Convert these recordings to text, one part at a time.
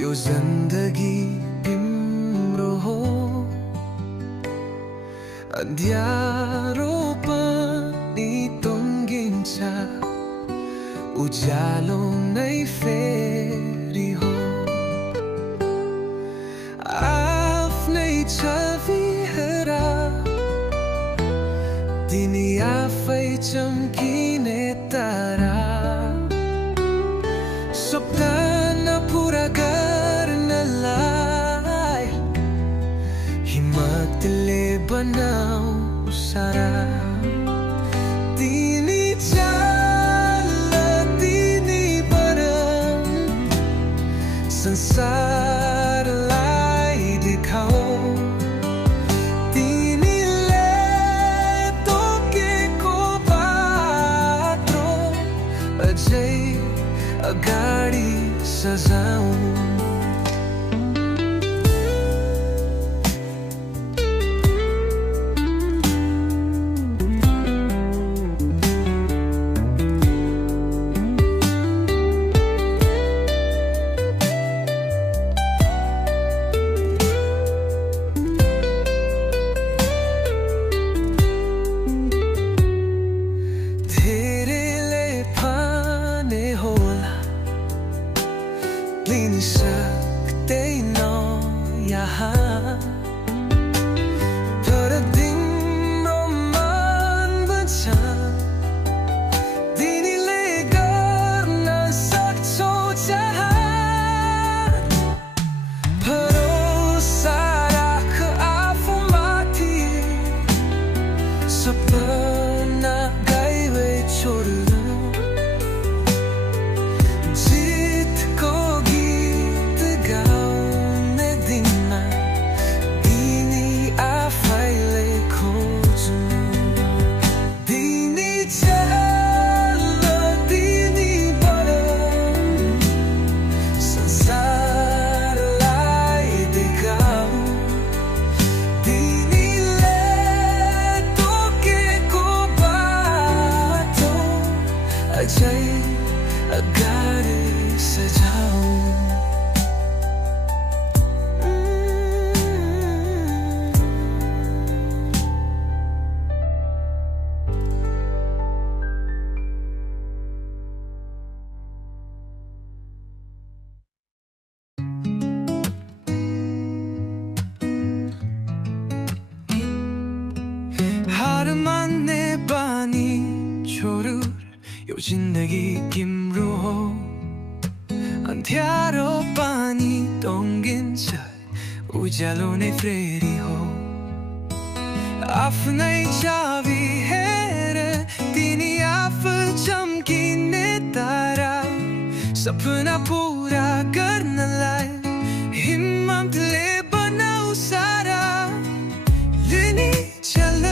यो जिन्दगी तिम्रो हो अँध्यारो पनि टुङ्गिन्छ उज्यालो नै फेरि हो आफ्नै छवि हेरा तिनी आफै चम्किने तारा सपना पुरा गर्नलाई हिम्मतले बनाऊ सारा तिनी चाल तिनी बरम संसारलाई देखाऊ तिनीले तोकेको बाटो अझै अगाडि सजाऊ लिन सक्दैनौ यहाँ तर तिम्रो मन भन्छ तिमीले गर्न सक्छौ जहाँ भरोसा राख आफूमाथि सपना गाईबै छोड्नु अझै अगाडि सजाऊ हार मान्ने बानी छोडु यो जिन्दगी तिम्रो हो अँध्यारो पानी टुङ्गिन्छ उज्यालो नै फेरि हो आफ्नै छवि हेर तिनी आफू चम्किने तारा सपना पुरा गर्नलाई हिम्मतले बनाऊ सारा लिनी चल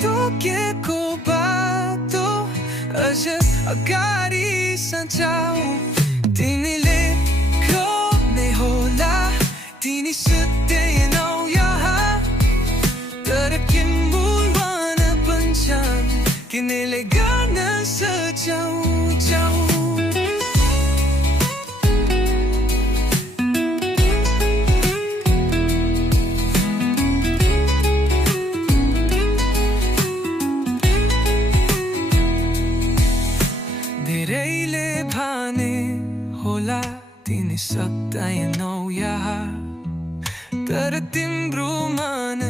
तोकेको बाटो अझै अगाडि सजाऊ तिमीले खोज्ने होला तिनी सुत्दैनौ यहाँ तर किन बुल्न भन्छन् तिमीले गर्न सजाऊ जाऊ धेरैले भने होला तिनी सक्दैनौ यहाँ तर तिम्रो मन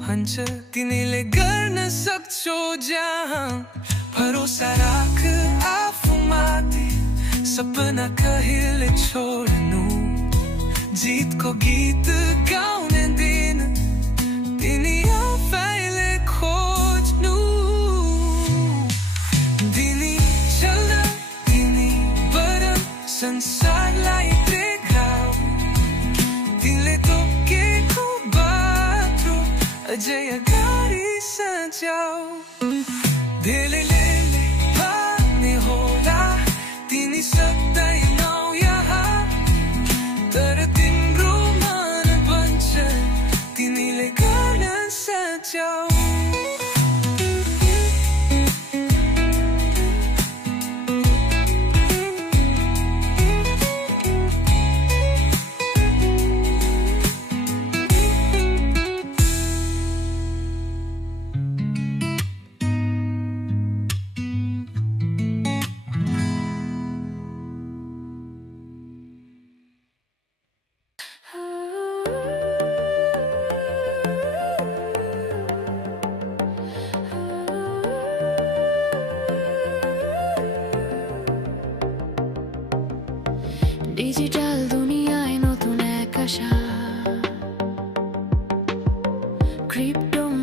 भन्छ तिमीले गर्न सक्छौ जहाँ भरोसा राख आफूमाथि सपना कहिले छोड्नु जितको गीत गाउने दिन तिनी आफैले खोज्नु संसारलाई देखाऊ तिमीले तोकेको बाटो अझै अगाडि सजाऊ धेरैले भन्ने होला तिमी सक्दैनौ यहाँ तर तिम्रो मन भन्छ तिमीले गर्न सजाऊ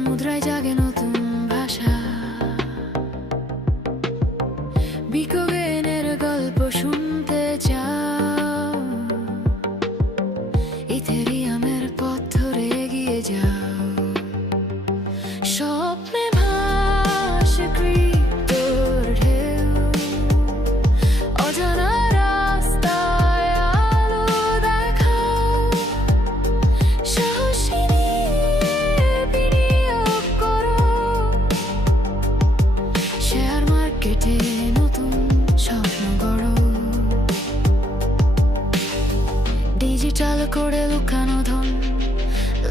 মুদ্রায় জাগে নতুন ভাষা, বিকোগেনের গল্প শুনতে চাও, ইথেরিয়ামের পথ ধরে এগিয়ে যাও। স্বপ্নে ভাসে ক্রিপ্টোর ঢেউ, অজানা রাস্তায় আলো দেখাও, সাহসী নিয়ে বিনিয়োগ করো, শেয়ার মার্কেটে নতুন স্বপ্ন গড়ো। ডিজিটাল করে লুকানো ধন,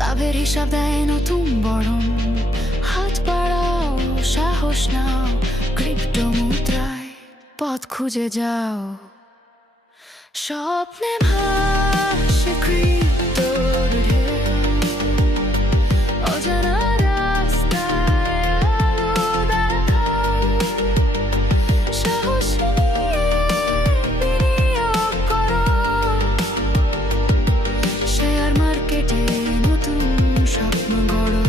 লাভের হিসাব দেয় নতুন বরণ। হাত বাড়াও, সাহস নাও, ক্রিপ্টো মুদ্রায় পথ খুঁজে যাও। স্বপ্নে ভাসে ক্রিপ্টোর ঢেউ, অজানা রাস্তায় আলো দেখাও, সাহস নিয়ে বিনিয়োগ করো, শেয়ার মার্কেটে নতুন স্বপ্ন গড়ো।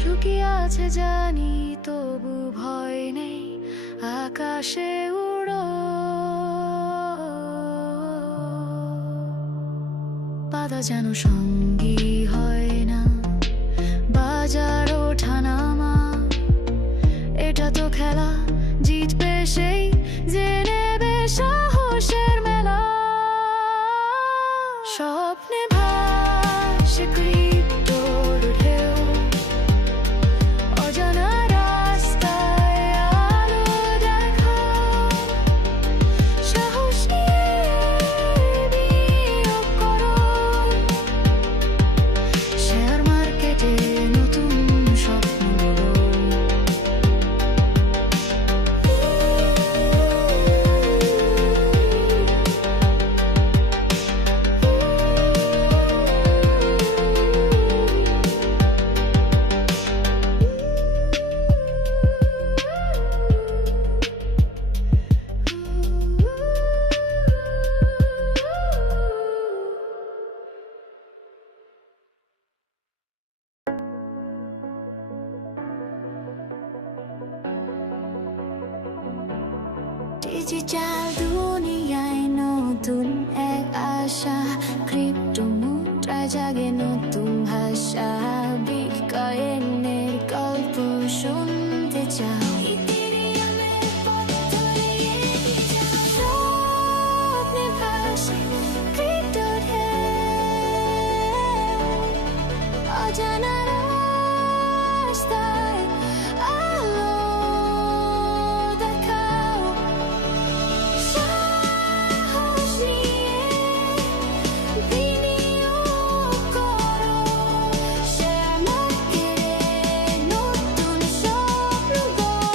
ঝুঁকি আছে জানি, তবু ভয় নেই, আকাশে উড়ো, বাধা যেন সঙ্গী হয় না, বাজার ওঠানামা, এটা তো খেলা, জিতবে সেই যে নেবে সাহসের মেলা। স্বপ্নে ভাসে ক্রিপ্টোর ঢেউ, অজানা রাস্তায় আলো দেখাও, সাহস নিয়ে বিনিয়োগ করো, শেয়ার মার্কেটে নতুন স্বপ্ন গড়ো। ডিজিটাল দুনিয়ায় নতুন এক আশা, ক্রিপ্টো মুদ্রায় জাগে নতুন ভাষা, বিটকয়েনের গল্প শুনতে চাও, ইথেরিয়ামের পথ ধরে এগিয়ে যাও। স্বপ্নে ভাসে ক্রিপ্টোর ঢেউ, অজানা রাস্তায় আলো দেখাও, সাহস নিয়ে বিনিয়োগ করো, শেয়ার মার্কেটে নতুন স্বপ্ন গড়ো।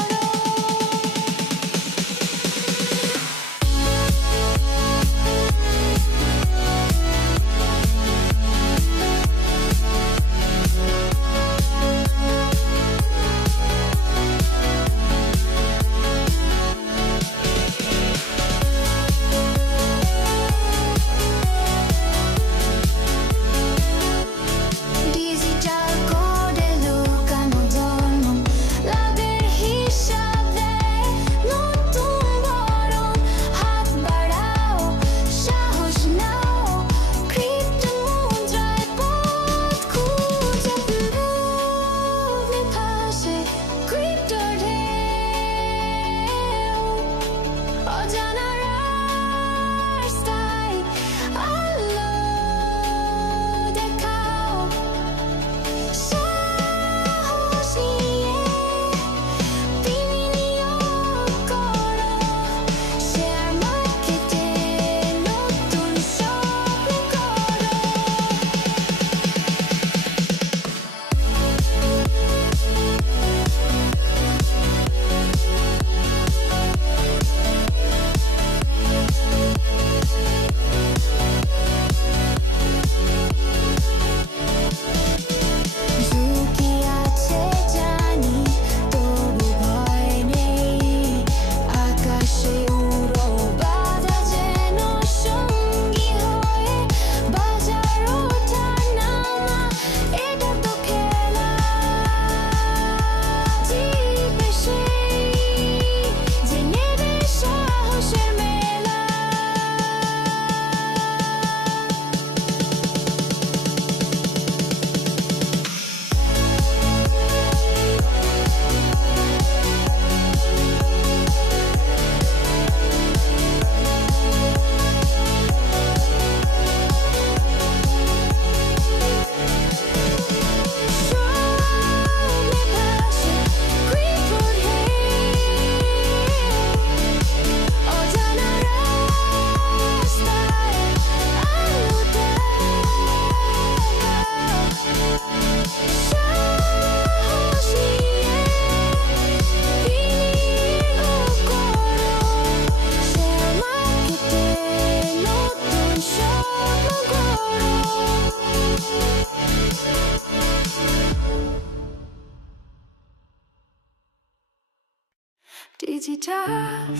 ডিজিটাল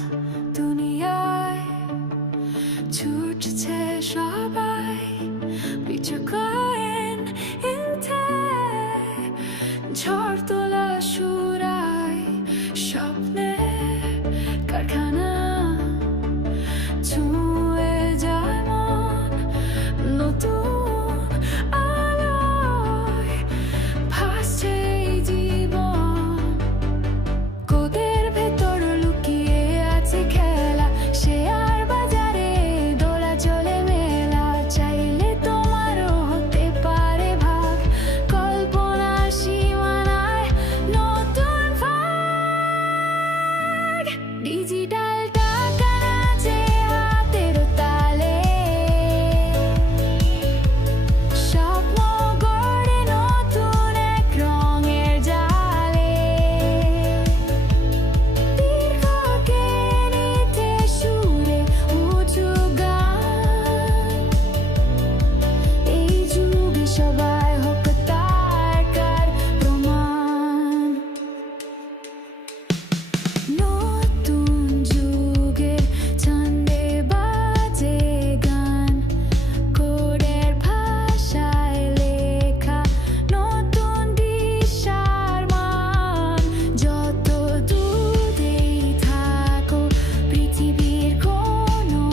দুনিয়ায় ছুটছে সবাই বিচক্ষণ ইন্তে ঝড় তোলা সুরায় স্বপ্নের কারখানা ছুঁয়ে যায় মন নতুন আলোয় ভাসছে এই জীবন কোদের ভেতর লুকিয়ে আছে খেলা শেয়ার বাজারে দোলা চলে মেলা চাইলে তোমারও হতে পারে ভাগ কল্পনা সীমানায় নতুন ভাগ ডিজিটাল টাকা নাচে হাতের তালে স্বপ্ন গড়ে নতুন এক রঙের জালে দীর্ঘকে নিতে সুরে উঁচু গান এই যুগে সবাই হোক তারকার প্রমাণ নতুন যুগের ছন্দে বাজে গান কোডের ভাষায় লেখা নতুন দিশার মান যত দূরেই থাকো পৃথিবীর কোনো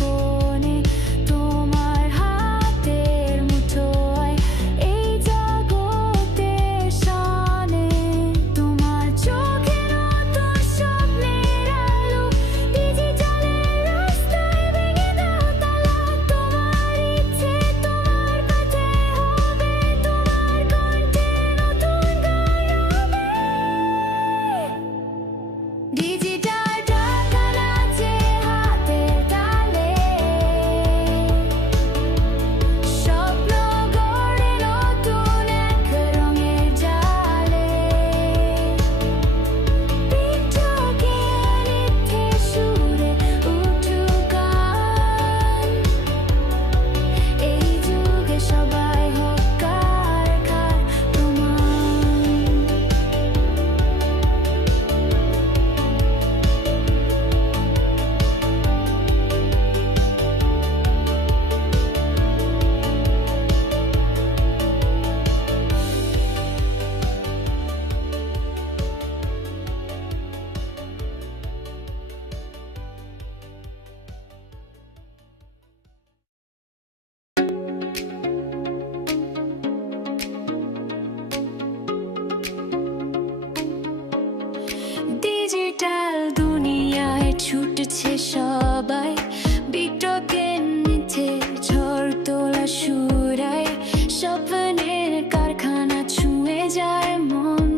কোণে তোমার হাতের মুঠোয় এই জগতের শানে তোমার চোখে নতুন স্বপ্নের আলো ডিজিটালের রাস্তায় ভেঙে দাও তালা তোমার ইচ্ছে তোমার পথে হবে তোমার কণ্ঠে নতুন গান হবে ডিজিটাল টাকা নাচে হাতের তালে স্বপ্ন গড়ে নতুন এক রঙের জালে পিঠকে নিতে সুরে উঠু গান এই যুগে সবাই হোক কারখার প্রমাণ ডিজিটাল দুনিয়ায় ছুটছে সবাই বিটকের নিচে ঝড় তোলা সুরায় স্বপ্নের কারখানা ছুঁয়ে যায় মন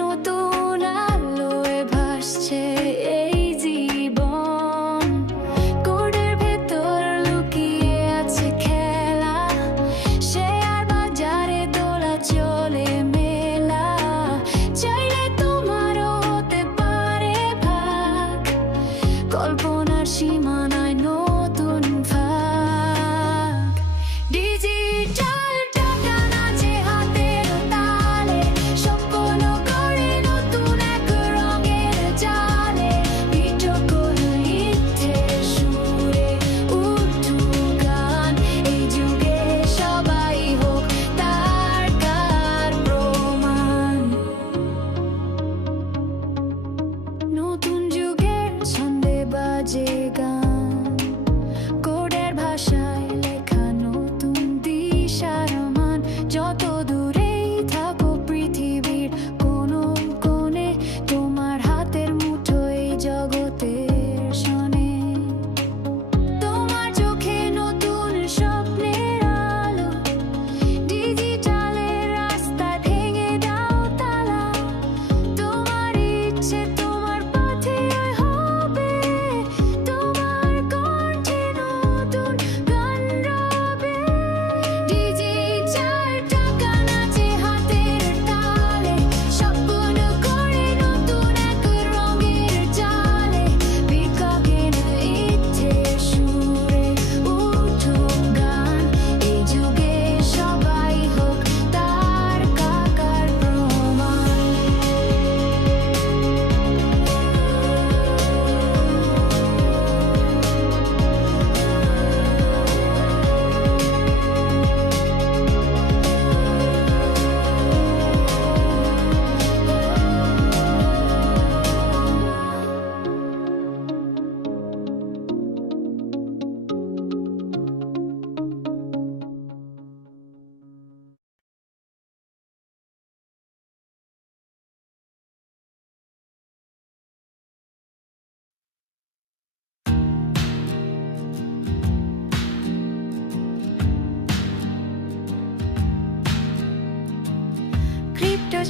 নতুন আলোয় ভাসছে এই জীবন কোডের ভেতর লুকিয়ে আছে খেলা শেয়ার বাজারে দোলা চলে মেলা চাইলে তোমারও হতে পারে ভাগ কল্পনার সীমানায় নতুন ভাগ ডিজিটাল টাকা নাচে হাতের তালে স্বপ্ন গড়ে নতুন এক রঙের জালে বিটকল ইচ্ছে সুরে উঠু গান এই যুগে সবাই হোক তারকার প্রমাণ নতুন যুগের ছন্দে বাজে গান কোডের ভাষায় লেখা নতুন দিশার মান যত দূরেই থাকো পৃথিবীর কোনো কোণে তোমার হাতের মুঠোয় এই জগতের শনে তোমার চোখে নতুন স্বপ্নের আলো ডিজিটালের রাস্তায় ভেঙে দাও তালা তোমার ইচ্ছে তোমার পথে হবে তোমার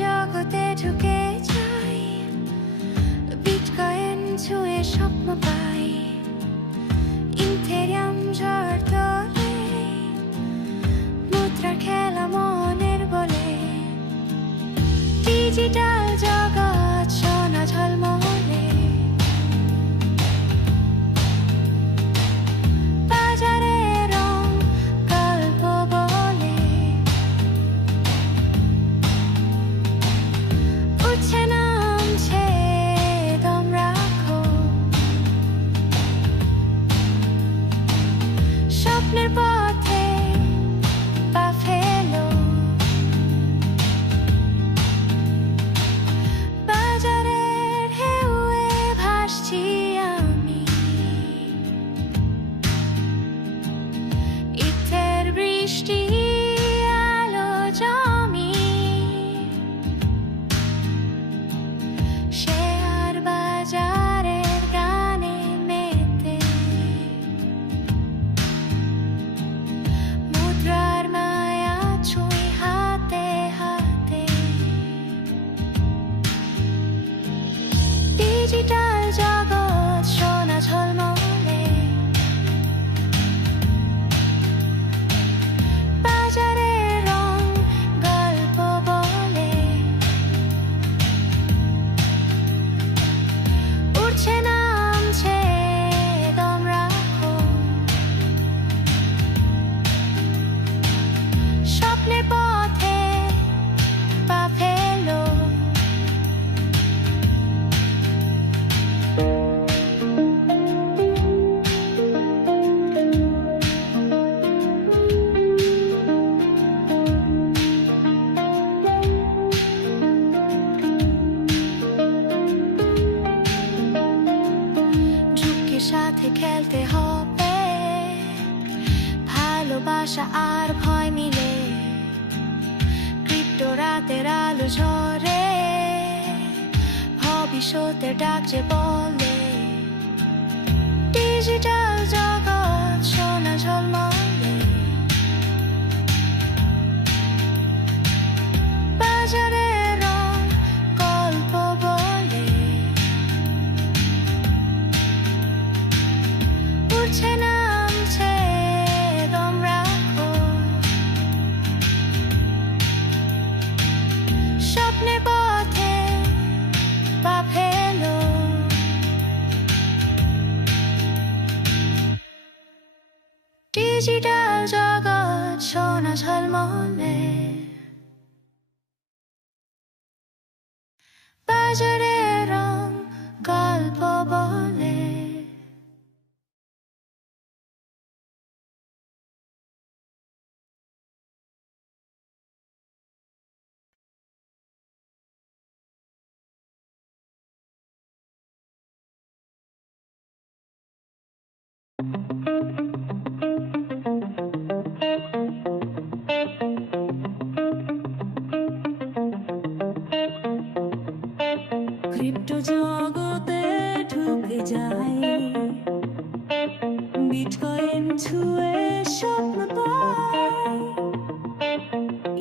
জগতে ঢুকে যাই, বিটকয়েন ছুঁয়ে স্বপ্ন পাই, ইথেরিয়াম ঝড় তোলে, মুদ্রার খেলা মনের বলে, ডিজিটাল জগৎ সোনা ঝলমলে, বাজারে রং গল্প বলে, উঠছে নামছে দম রাখো, স্বপ্নের পথে পা ফেলো, বাজারের ঢেউয়ে ভাসছি আমি, ইটের বৃষ্টি আলো জমি, শেয়ার বাজারের গানে মেতে, মুদ্রার মায়া ছুঁই হাতে হাতে, ডিজিটাল জগৎ সোনা ঝলমলে, বাজারে রং গল্প বলে, উঠছে নামছে দম রাখো, স্বপ্নের পথে পা ফেলো, যুগের সাথে খেলতে হবে, ভালোবাসা আর ভয় মিলে, ক্রিপ্টো রাতের আলো ঝরে, ভবিষ্যতের ডাক যে বলে, ডিজিটাল জগৎ সোনা ঝলমলে, বাজারে রং গল্প বলে, উঠছে নামছে দম রাখো, স্বপ্নের পথে পা ফেলো, ডিজিটাল জগৎ সোনা ঝলমলে, বাজারে রং গল্প বলে। ক্রিপ্টো জগতে ঢুকে যাই, বিটকয়েন ছুঁয়ে স্বপ্ন পাই,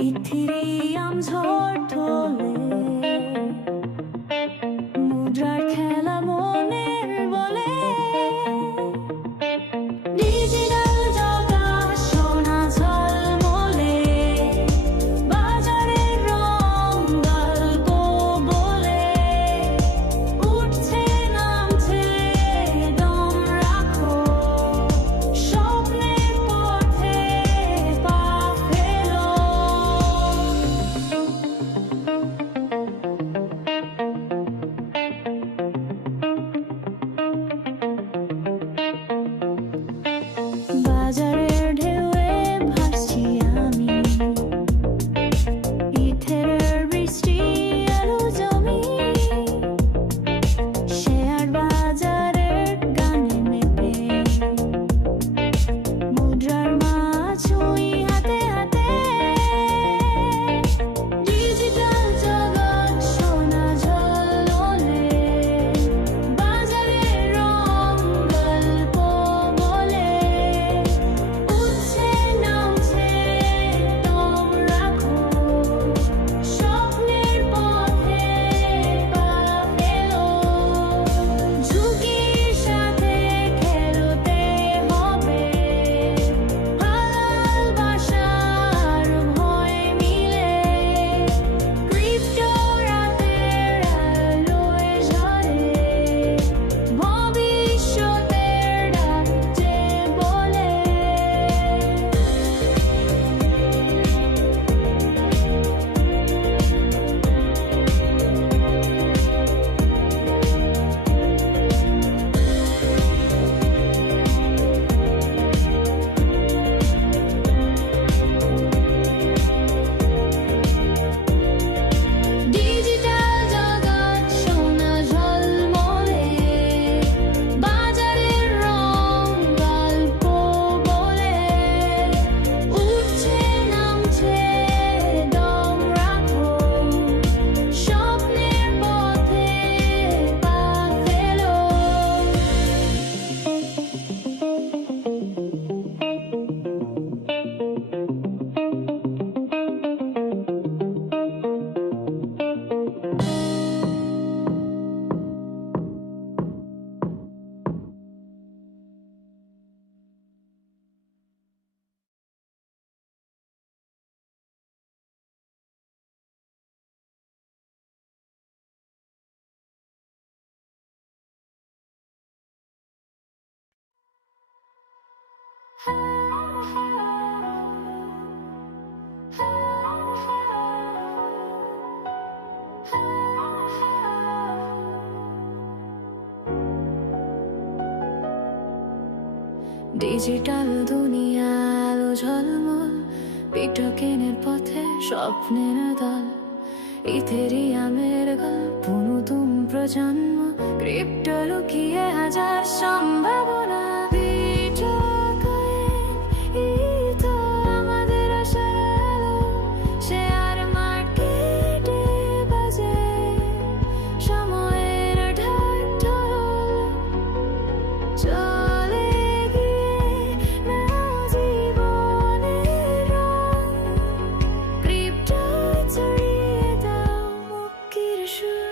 ইথেরিয়াম ঝড় তোলে, মুদ্রার খেলা মনের বলে, ডিজিটাল জগৎ সোনা ঝলমলে, বাজারের রং গল্প বলে, উঠছে নামছে দম রাখো, স্বপ্নের ডিজিটাল দুনিয়া আলো ঝলমল পিটকেনের পথে স্বপ্নের দল ইথেরিয়ামের গল্প নতুন প্রজন্ম ক্রিপ্টো লুকিয়ে হাজার সম্ভাবনা বিটকয়েন এই তো আমাদের আশার আলো শেয়ার মার্কেটে বাজে সময়ের ঢাকঢোল চলে গিয়ে নাও জীবনের রং ক্রিপ্টোয় ছড়িয়ে দাও মুক্তির সুর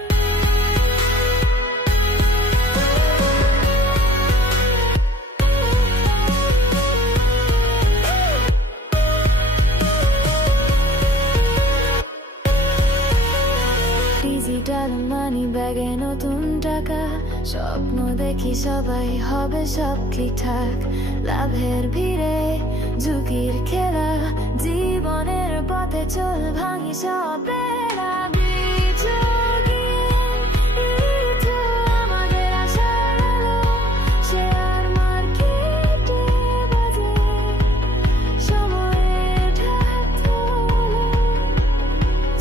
ডিজিটাল মানি ব্যাগে নতুন টাকা স্বপ্ন দেখি সবাই হবে সব ঠিকঠাক লাভের ভিড়ে ঝুঁকির খেলা জীবনের পথে চল ভাঙি সব বেলা বিচকিয়ে এই তো আমাদের আশার আলো শেয়ার মার্কেটে বাজে সময়ের ঢাকঢোল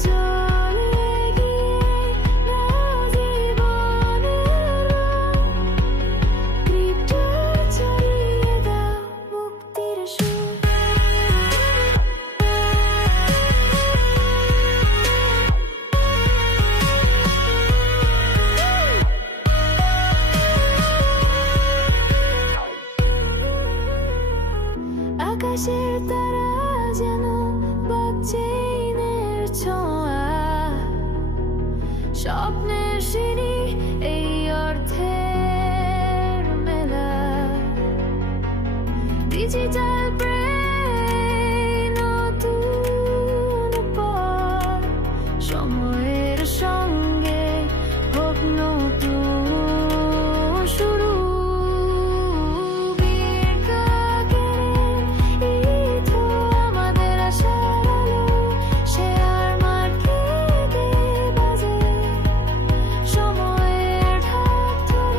চলে গিয়ে নাও জীবনের রং ক্রিপ্টো ছড়িয়ে দাও মুক্তির সুর আকাশের তারা যেন ব্লকচেইনের ছোঁয়া স্বপ্নের সিঁড়ি এই অর্থের মেলা ডিজিটাল ব্রেইন নতুন পথ সময়ের সঙ্গে হোক নতুন শুরু বিটকয়েন এই তো আমাদের আশার আলো শেয়ার মার্কেটে বাজে সময়ের ঢাকঢোল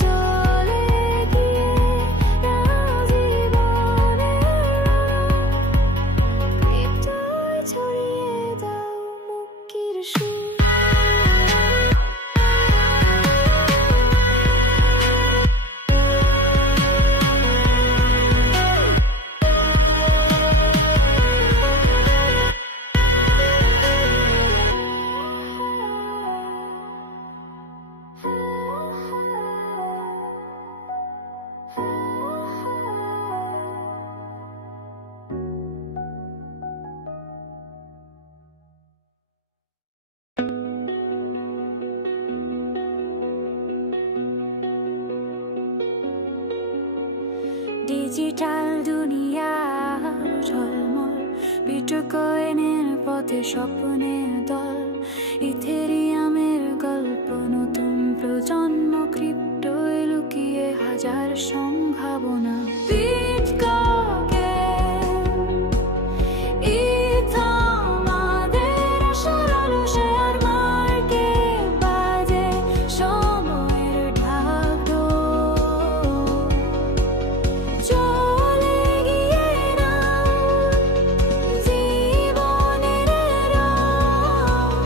চলে গিয়ে নাও জীবনের রং ক্রিপ্টোয় ছড়িয়ে দাও মুক্তির সুর ডিজিটাল দুনিয়া ঝলমল বিটকয়েনের পথে স্বপ্নের দল ইথেরিয়ামের গল্প নতুন প্রজন্ম ক্রিপ্টোয় লুকিয়ে হাজার সম্ভাবনা বিটকয়েন এই তো আমাদের আশার আলো শেয়ার মার্কেট বাজে সময়ের ঢাকঢোল চলে গিয়ে নাও জীবনের রং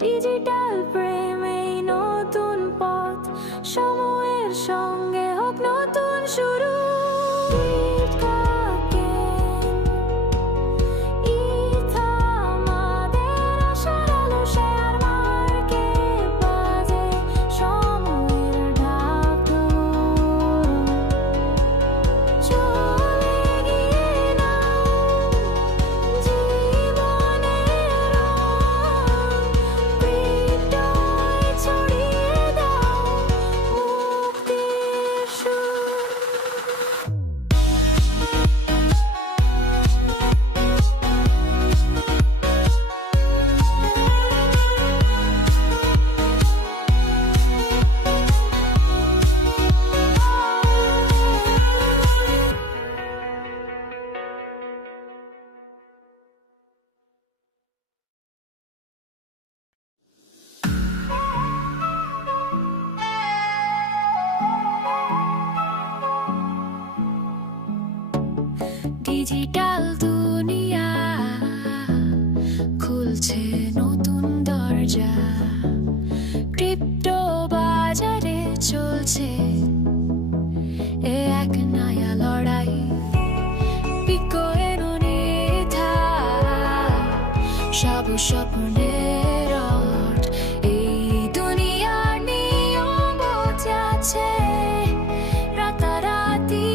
ডিজিটাল প্রেমেই নতুন পথ সময়ের সঙ্গে হোক নতুন শুরু ডিজিটাল দুনিয়া খুলছে নতুন দরজা ক্রিপ্টো বাজারে চলছে এক নয়া লড়াই বিকোয়েন নেতা সব স্বপ্নের রট এই দুনিয়ার নিয়ম বদলাচ্ছে রাতারাতি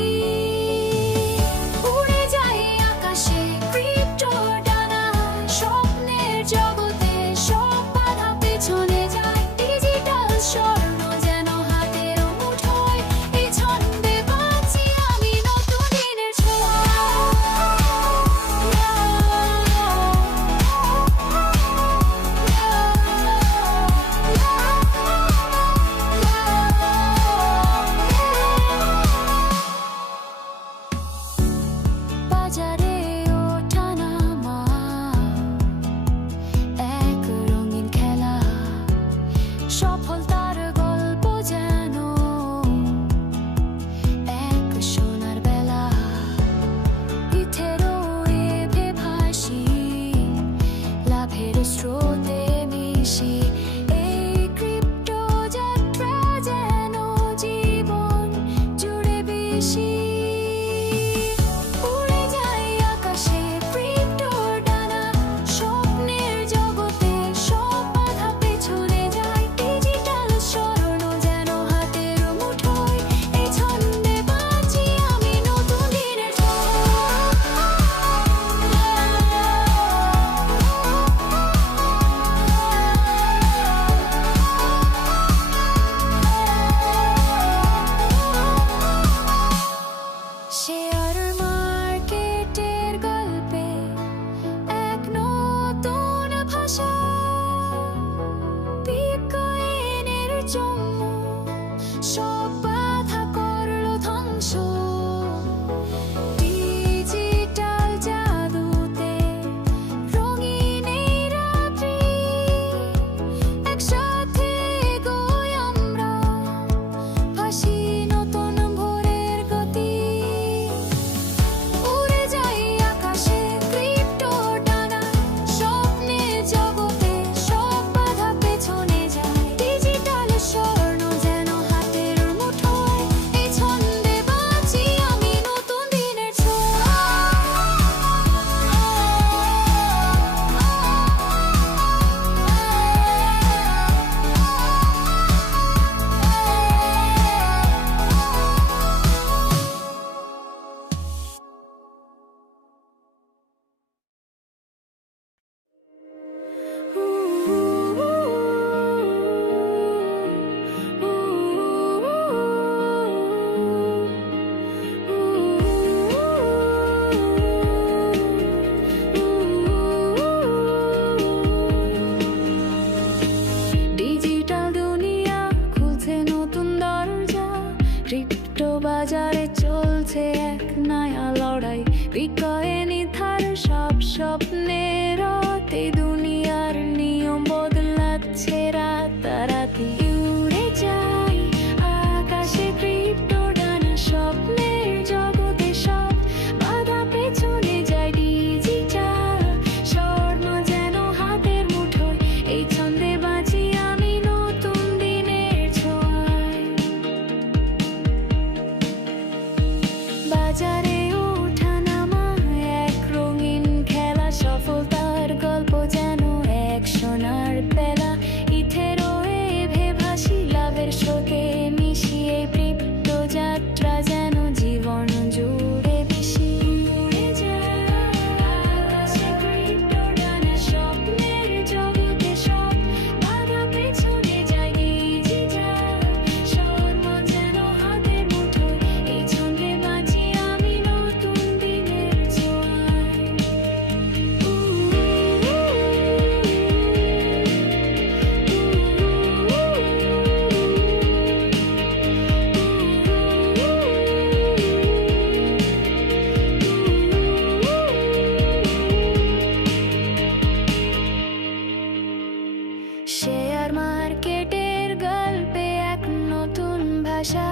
শেয়ার মার্কেটের গল্পে এক নতুন ভাষা,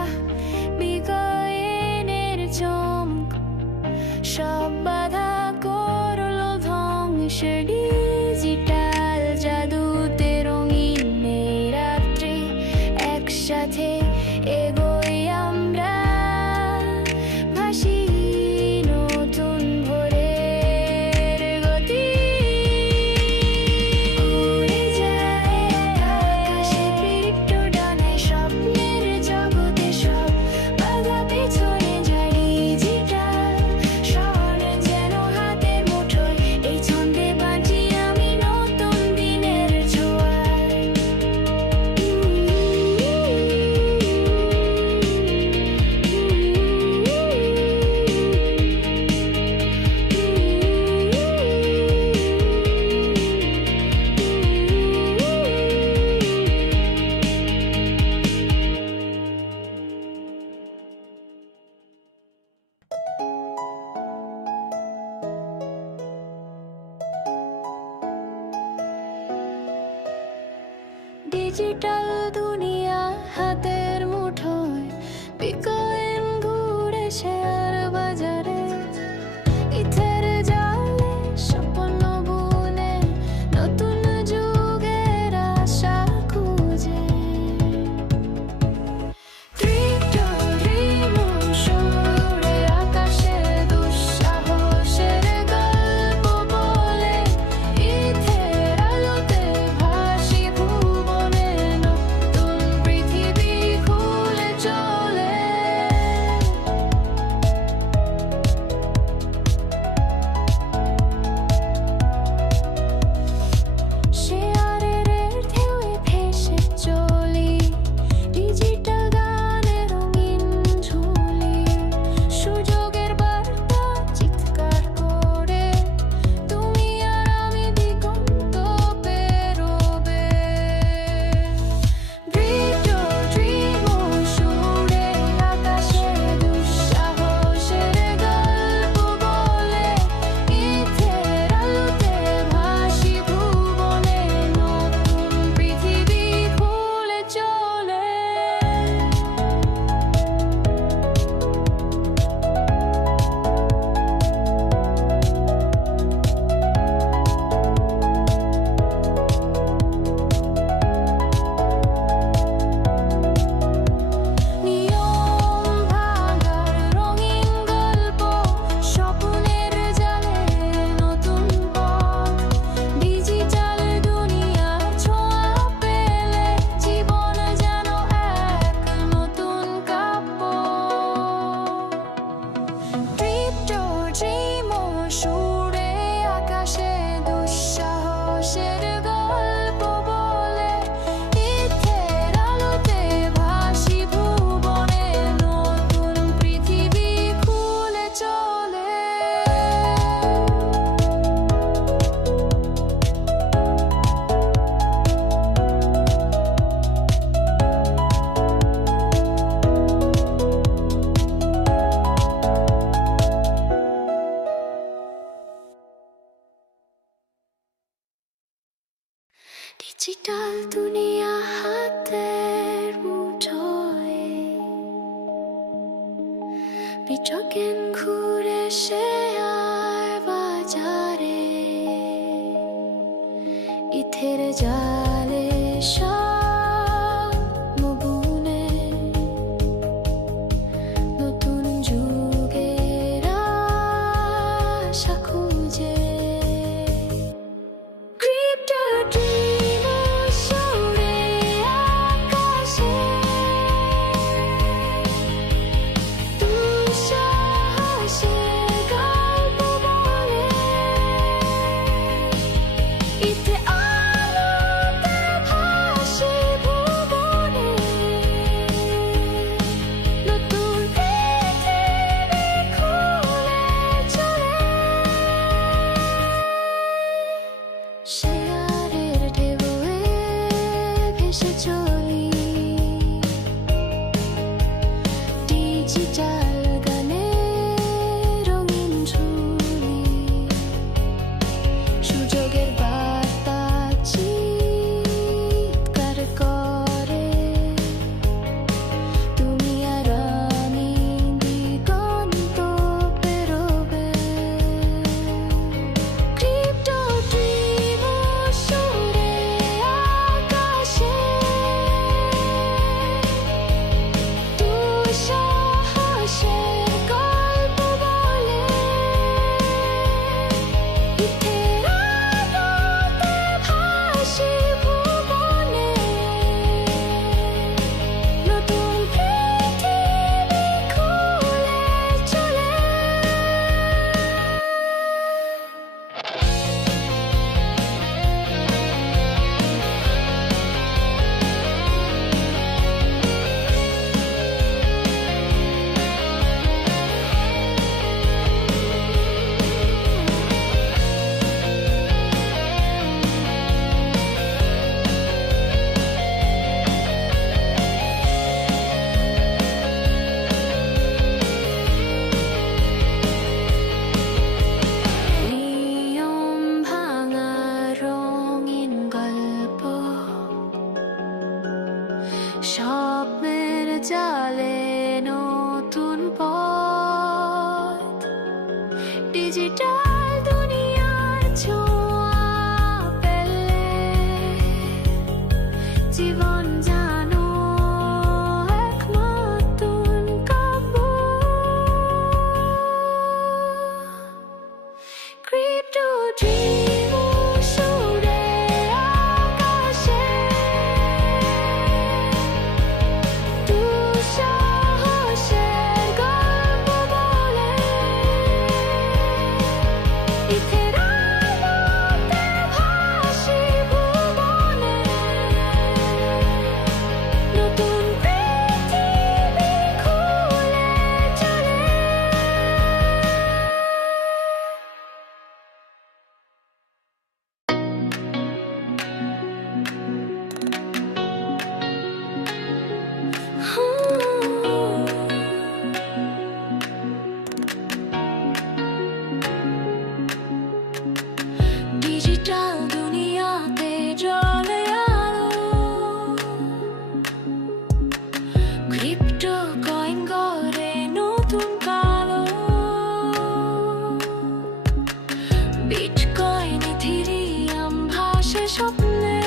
বিকয়েনের চমক সব বাধা করলো ধ্বংস। ডিজিটাল জাদুতে রঙিন এই রাত্রি, একসাথে এগোই আমরা, ভাসি নতুন ভোরের গতি। উড়ে যায় আকাশে ক্রিপ্টো ডানে, স্বপ্নের জগতে সব বাধা পেছনে যায়। ডিজিটাল শহর যেন হাতের মুঠোয়, এই ছন্দে বাঁচি আমি নতুন দিনের ছোঁয়ায়। ডিজিটাল দুনিয়া হাতের মুঠোয়, বিকয়েন ঘুরে শেয়ার বাজারে। ইথের জালে স্বপ্ন বুনে, নতুন যুগের আশা খুঁজে। ক্রিপ্টো ড্রিম শুরে আকাশে দুঃসাহসের গল্প বলে। ইথের আলোতে ভাসি ভুবনে, নতুন পৃথিবী খুলে চলে। শেয়ারের ঢেউয়ে ভেসে চলি, ডিজিটাল গানে রঙিন ঝুলি। সুযোগের বার্তা চিৎকার করে, তুমি আর আমি দিগন্ত পেরোবে। ক্রিপ্টো ড্রিম শুরে আকাশে দুঃসাহসের গল্প বলে। ইথের আলোতে ভাসি ভুবনে, নতুন পৃথিবী খুলে চলে। নিয়ম ভাঙার রঙিন গল্প, স্বপ্নের জালে নতুন পথ। ডিজিটাল দুনিয়ার ছোঁয়া পেলে, জীবন যেন এক নতুন কাব্য। ক্রিপ্টো ড্রিম শুরে আকাশে দুঃসাহসের গল্প বলে। ইথের আলোতে ভাসি ভুবনে, নতুন পৃথিবী খুলে চলে। ডিজিটাল দুনিয়া হাতের মুঠোয়, বিচকেন ঘুরে শেয়ার বাজারে। ইথের জালে সব বুনে, নতুন যুগের আশা খুঁজে। ক্রিপ্টো ড্রিম শুরে স্বপ্নের জালে নতুন পথ ডিজিটাল দুনিয়ার ছোঁয়া পেলে জীবন জানো এক নতুন কাব্য ক্রিপ্টো ড্রিম উড়ে আকাশে দুঃসাহসের গল্প বলে ইথের আলোতে ভাসি ভুবনে নতুন পৃথিবী খুলে চলে ডিজিটাল দুনিয়াতে জ্বলে আলো ক্রিপ্টো কয়েন গড়ে নতুন কালো বিটকয়েন ইথেরিয়াম ভাসে স্বপ্নে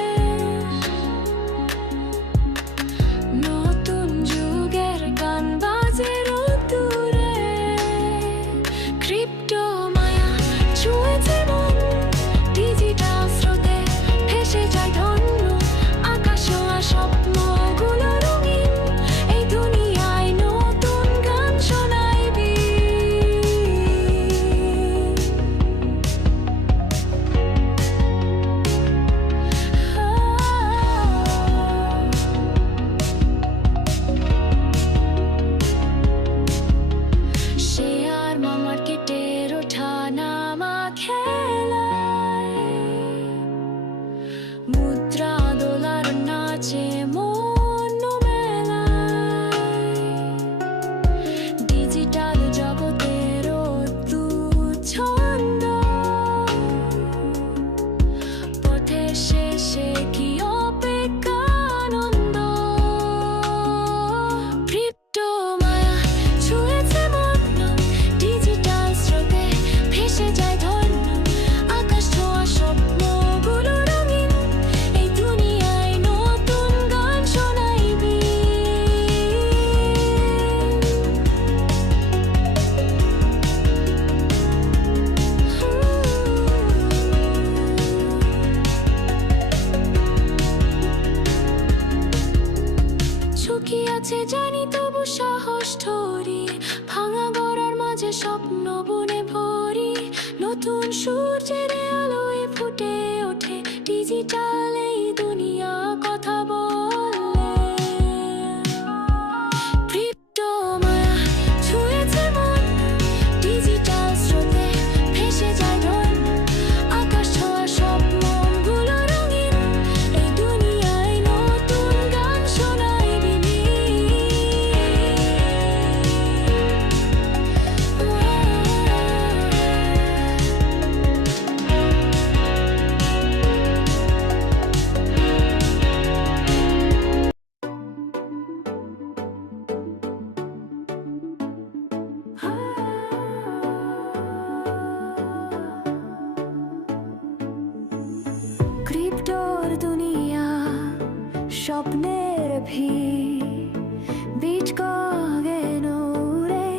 নতুন যুগের গান বাজে রোদ্দুরে ক্রিপ্টো মায়া ছুঁয়েছে মন ডিজিটাল স্রোতে ভেসে যায় ধন্য আকাশ ছোঁয়া স্বপ্নগুলো রঙিন এই দুনিয়ায় নতুন গান শোনাইবি শেয়ার মার্কেটের ওঠা নামা খেলায় মুদ্রা ডলার নাচে মন মেলায় ডিজিটাল জগতের অদ্ভুত ছন্দ পথের শেষে কি অপেক্ষা আনন্দ ক্রিপ্টো মায়া ছুঁয়েছে মন ডিজিটাল স্রোতে ভেসে যায় ধন্য আকাশ ছোঁয়া স্বপ্নগুলো রঙিন এই দুনিয়ায় নতুন গান শোনাইবি ঝুঁকি আছে জানি তবু সাহস ধরি ভাঙা গড়ার মাঝে স্বপ্ন বুনে ভরি নতুন সূর্যের আলোয় ফুটে ওঠে ডিজিটাল এই দুনিয়া কথা বলে ক্রিপ্টো মায়া ছুঁয়েছে মন ডিজিটাল স্রোতে ভেসে যায় ধন্য আকাশ ছোঁয়া স্বপ্নগুলো রঙিন এই দুনিয়ায় নতুন গান শোনাইবি ক্রিপ্টোর দুনিয়া স্বপ্নের ভিড় বিটকয়েন উড়ে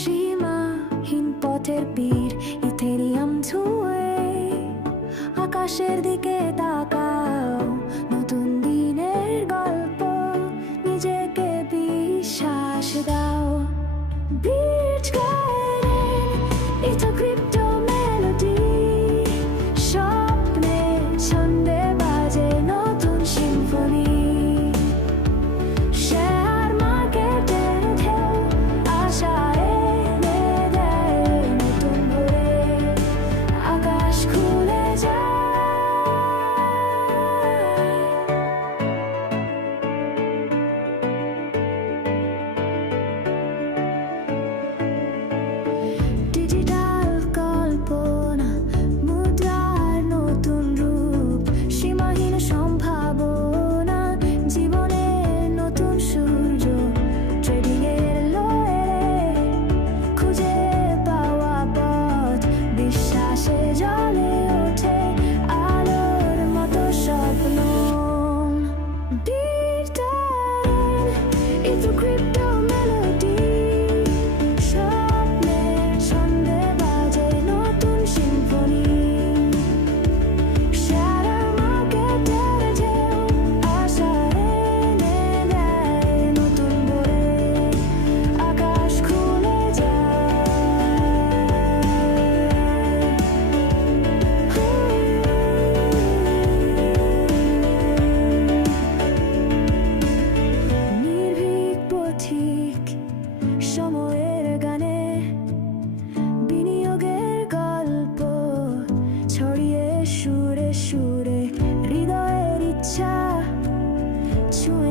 সীমাহীন পথের পীর ইথেরিয়াম ছুঁয়ে আকাশের দিকে তাকাও নতুন দিনের গল্প নিজেকে বিশ্বাস দাও বিটকয়েন এটা ক্রিপ্টো মেলোডি স্বপ্নে ছন্দে বাজে নতুন সিম্ফনি শেয়ার মার্কেটের ঢেউ আশা এনে দেয় নতুন ভোরে আকাশ খুলে যায়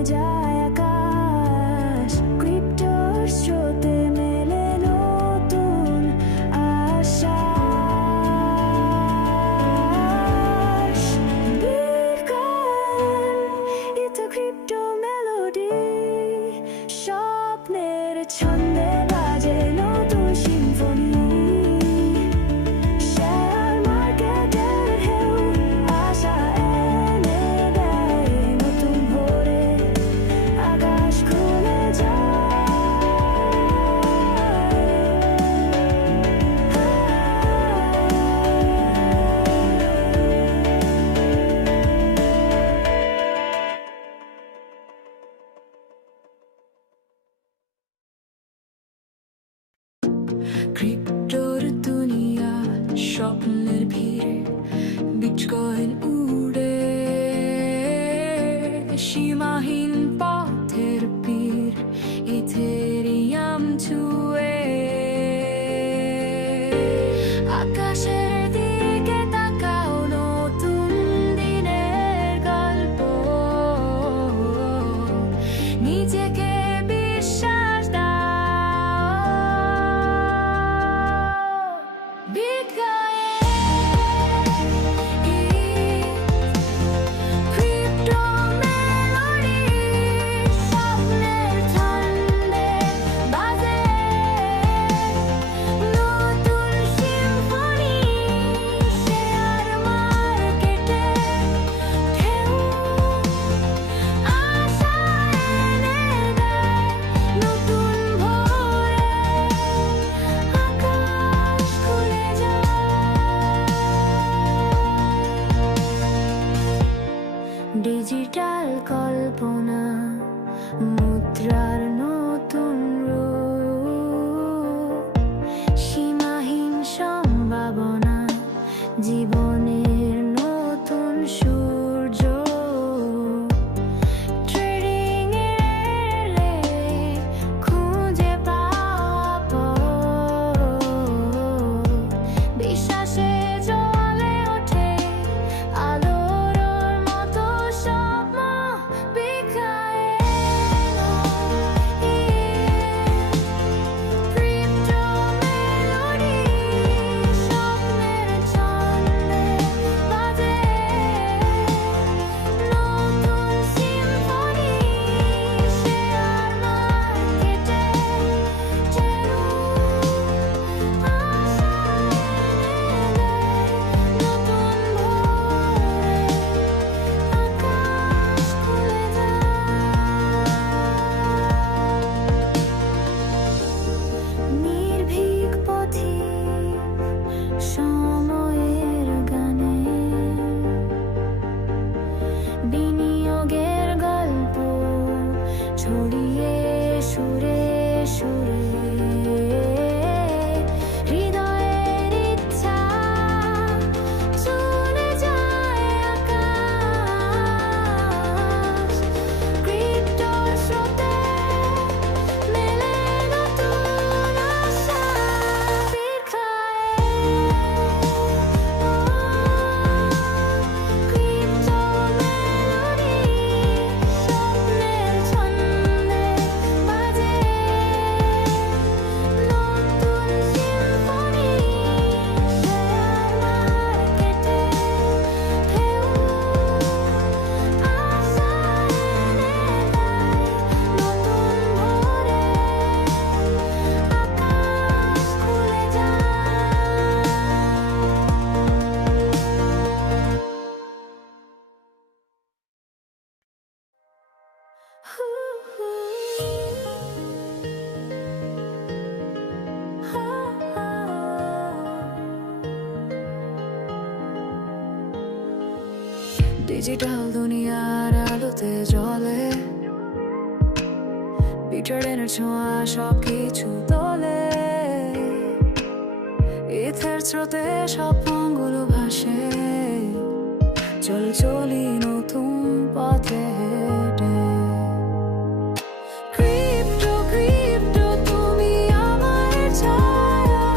যায় আকাশ ক্রিপ্টোর স্রোতে মেলে নতুন আশ্বাস বিটকয়েন এটা ক্রিপ্টো মেলোডি স্বপ্নের ছন্দে বাজে নতুন সিম্ফনি শেয়ার মার্কেটের ঢেউ আশা এনে দেয় নতুন ভোরে আকাশ খুলে যায় ক্রিপ্টোর দুনিয়া স্বপ্নের ভিড়ে বিটকয়েন উড়ে সীমাহীন পথের পীর ইথেরিয়াম ছুঁয়ে আকাশের দিকে তাকাও নতুন দিনের গল্প নিজেকে বিশ্বাস দাও বিটকয়েন ক্রিপ্টো মেলোডি স্বপ্নের ছন্দে বাজে নতুন সিম্ফনি শেয়ার মার্কেটে ঢেউ আশা এনে দেয় নতুন ভোরে আকাশ খুলে যায় ডিজিটাল কল্পনা মুদ্রার নতুন রূপ সীমাহীন সম্ভাবনা জীবনের নতুন সূর্য ট্রেডিং এলে খুঁজে পাওয়া পথ বিশ্বাসে জ্বলে ওঠে আলোর মতো স্বপ্ন বিটকয়েন ক্রিপ্টো মেলোডি স্বপ্নের ছন্দে বাজে নতুন সিম্ফনি শেয়ার মার্কেটে ঢেউ আশা এনে দেয় নতুন ভোরে আকাশ খুলে যায় নির্ভীক পথিক সময়ের গানে বিনিয়োগের গল্প ছড়িয়ে সুরে সুরে হৃদয়ের ইচ্ছা চলে যায় আকাশ ক্রিপ্টোর স্রোতে মেলে নতুন আশা বিটকয়েন ক্রিপ্টো মেলোডি স্বপ্নের ছন্দে বাজে নতুন সিম্ফনি শেয়ার মার্কেটে ঢেউ আশা এনে দেয় নতুন ভোরে আকাশ খুলে যায় ডিজিটাল দুনিয়ার আলোতে জ্বলে বিটকয়েনের ছোঁয়া সবকিছু তোলে ইথের স্রোতে স্বপ্নগুলো ভাসে চলি নতুন পথে হেঁটে ক্রিপ্টো ক্রিপ্টো তুমি আমার ছায়া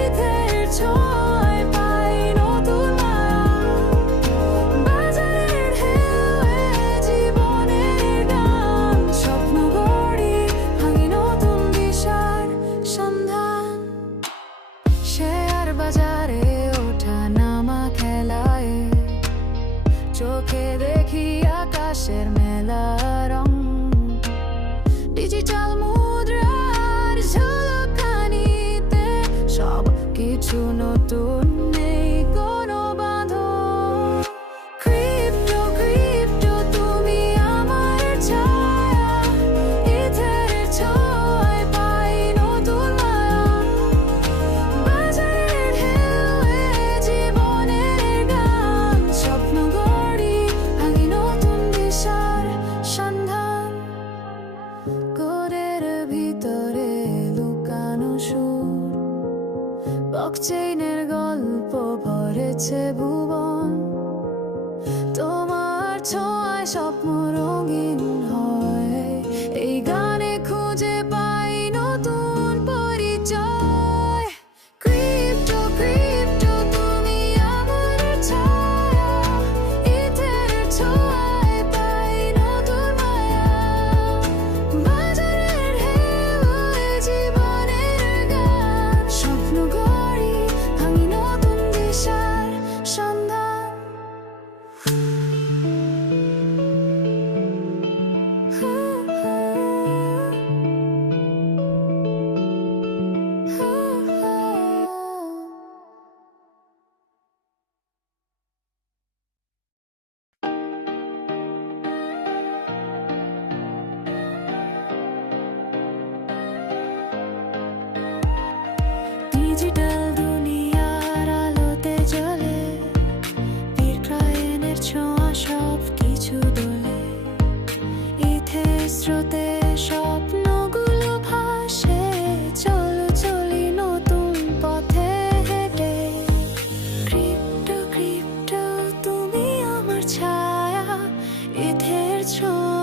ইথের ছোঁয়ায় পাই নতুন মায়া বাজারের ঢেউয়ে জীবনের স্বপ্ন রঙিন হয়। এই গানে খুঁজে পাই নতুন পরিচয়। ক্রিপ্টো ক্রিপ্টো তুমি আমার ছায়া, ইথের ছোঁয়ায় পাই নতুন মায়া। বাজারের ঢেউয়ে জীবনের গান, স্বপ্ন গড়ি ভাঙি নতুন দিশার সন্ধান। ডিজিটাল দুনিয়ার আলোতে জ্বলে, বিক্রয়ের ছোঁয়া সব কিছু দোলে। ইথের স্রোতে স্বপ্নগুলো ভাসে, চলো চলি নতুন পথে হেঁটে। ক্রিপ্টো ক্রিপ্টো তুমি আমার ছায়া, ইথের ছোঁয়া